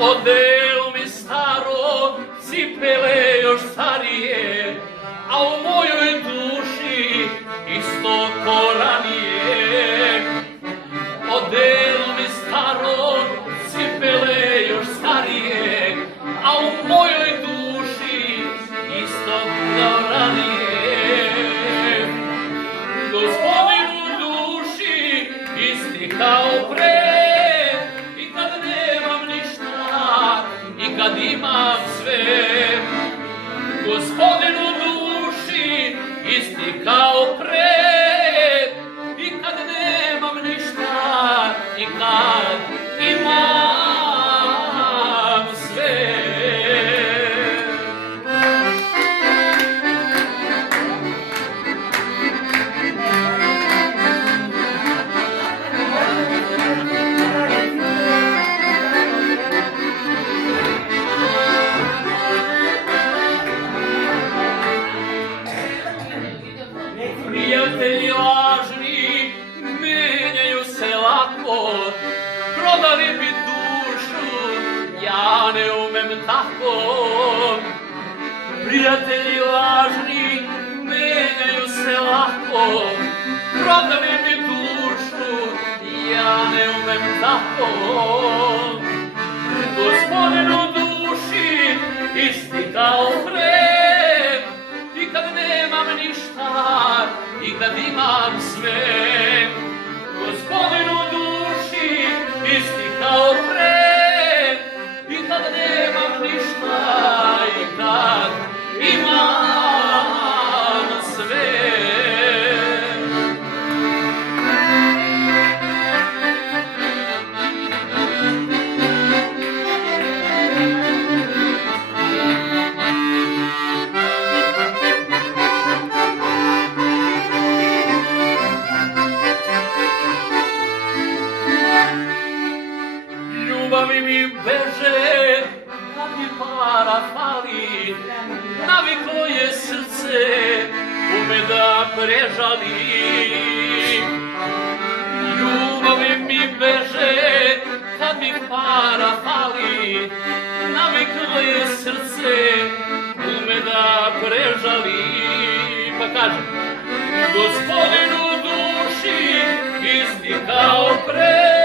Odeo mi staro, cipele još starije, a u mojoj duši isto ko ranije. Odeo mi staro, cipele još starije, a u mojoj duši isto ko ranije. Gospodin u duši isti kao pre, kad imam sve. Gospodin u duši isti kao pre, i kad nemam ništa, i kad imam sve. Prijatelji lažni menjaju se lako, prodali bi dušu, ja ne umem tako. Prijatelji lažni menjaju se lako, prodali bi dušu, ja ne umem tako. Gospodin u duši isti kao pre, i kad nemam ništa, i kad imam sve. Gospodin u duši isti kao pre, i kad nemam ništa, i kad imam sve. Ljubavi mi beže, kad mi para fali, naviklo je srce ume da prežali. Ljubavi mi beže, kad mi para fali, naviklo je srce ume da prežali. Pa kaže, Gospodin u duši isti kao pre,